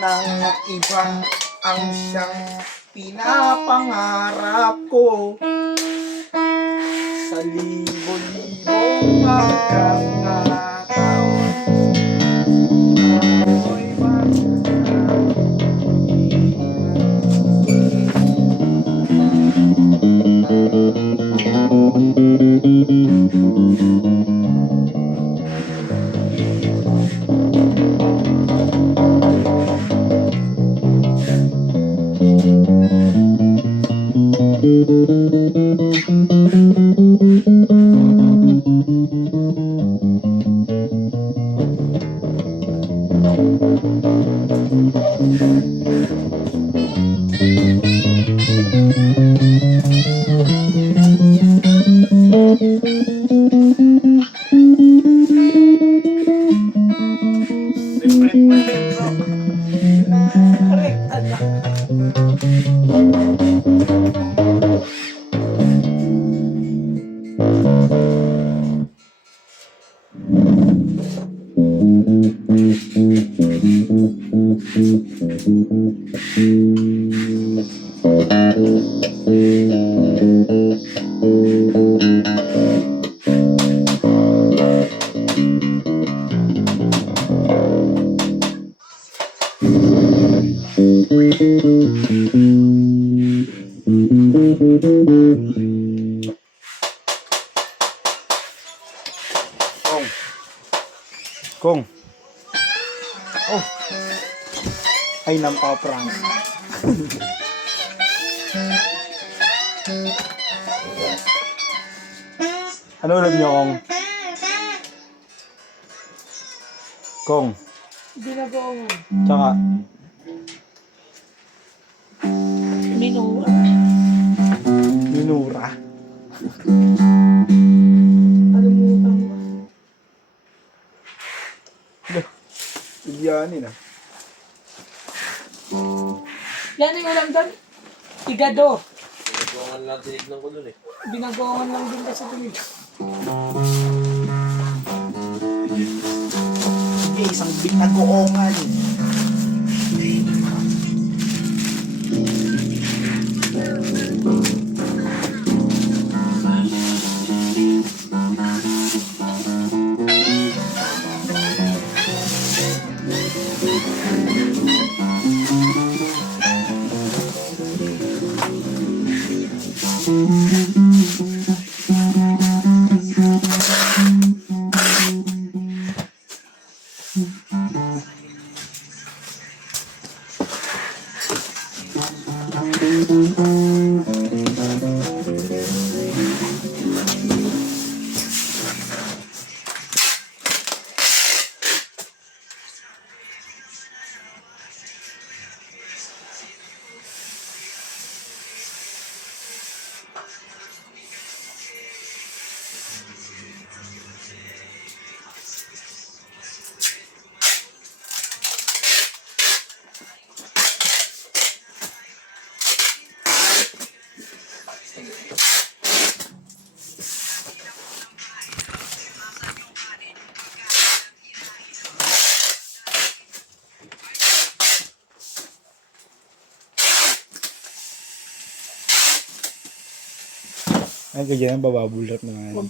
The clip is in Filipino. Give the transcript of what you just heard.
ng iba ang siyang pinapangarap ko. Sa libo-libong pagkakataon, ako'y Kong. Oh. Ay, nampaprang. Ano ulam niyo, Kong? Kong. Binagoongan. Tsaka? Minura. Minura. Alimutan mo. Ibiyanin ah. Yan yung ulam doon. Igado. Binagoongan lang tinignan ko dun eh. Binagoongan lang din kasi doon. Sige, isang binagoongan. Ay, kaya yan, bababulot na nga yan.